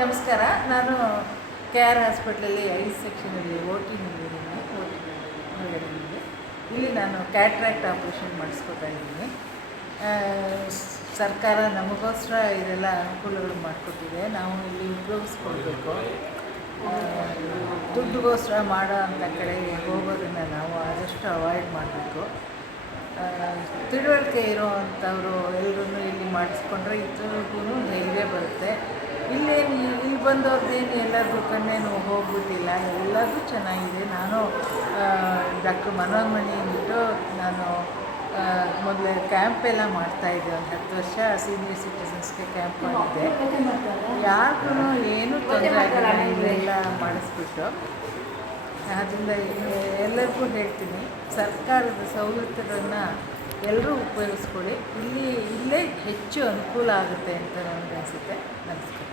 ನಮಸ್ಕಾರ. ನಾನು K R ಹಾಸ್ಪಿಟ್ಲಲ್ಲಿ 5 ಸೆಕ್ಷನಲ್ಲಿ ಓಟಿನಲ್ಲಿದ್ದೀನಿ. ಹೊರಗಡೆಯಲ್ಲಿ ಇಲ್ಲಿ ನಾನು ಕ್ಯಾಟ್ರಾಕ್ಟ್ ಆಪ್ರೇಷನ್ ಮಾಡಿಸ್ಕೊತಾ ಇದ್ದೀನಿ. ಸರ್ಕಾರ ನಮಗೋಸ್ಕರ ಇದೆಲ್ಲ ಅನುಕೂಲಗಳು ಮಾಡಿಕೊಟ್ಟಿದೆ. ನಾವು ಇಲ್ಲಿ ಉಪಯೋಗಿಸ್ಕೊಳ್ಬೇಕು. ದುಡ್ಡುಗೋಸ್ಕರ ಮಾಡೋ ಅಂಥ ಕಡೆಗೆ ಹೋಗೋದನ್ನು ನಾವು ಆದಷ್ಟು ಅವಾಯ್ಡ್ ಮಾಡಬೇಕು. ತಿಳುವಳಿಕೆ ಇರೋವಂಥವರು ಎಲ್ಲರೂ ಇಲ್ಲಿ ಮಾಡಿಸ್ಕೊಂಡ್ರೆ ಇದ್ರಿಗೂ ಧೈರ್ಯ ಬರುತ್ತೆ. ಇಲ್ಲಿ ಬಂದವ್ರದ್ದೇನು ಎಲ್ಲರಿಗೂ ಕಣ್ಣೇನು ಹೋಗ್ಬಿಟ್ಟಿಲ್ಲ, ಎಲ್ಲರಿಗೂ ಚೆನ್ನಾಗಿದೆ. ನಾನು ಡಾಕ್ಟರ್ ಮನೋನ್ಮಣಿ ಅಂದ್ಬಿಟ್ಟು ನಾನು ಮೊದಲೇ ಕ್ಯಾಂಪೆಲ್ಲ ಮಾಡ್ತಾಯಿದ್ದೆ. ಒಂದು 10 ವರ್ಷ ಸೀನಿಯರ್ ಸಿಟಿಸನ್ಸ್ಗೆ ಕ್ಯಾಂಪ್ ಮಾಡಿದ್ದೆ. ಯಾರಿಗೂ ಏನೂ ತೊಂದರೆ ಆಗಿಲ್ಲ ಇಲ್ಲೆಲ್ಲ ಮಾಡಿಸ್ಬಿಟ್ಟು. ಆದ್ದರಿಂದ ಎಲ್ಲರಿಗೂ ಹೇಳ್ತೀನಿ, ಸರ್ಕಾರದ ಸವಲತ್ತುಗಳನ್ನು ಎಲ್ಲರೂ ಉಪಯೋಗಿಸ್ಕೊಳ್ಳಿ. ಇಲ್ಲೇ ಹೆಚ್ಚು ಅನುಕೂಲ ಆಗುತ್ತೆ ಅಂತ ನನಗೆ ಅನಿಸುತ್ತೆ. ನಮಸ್ಕಾರ.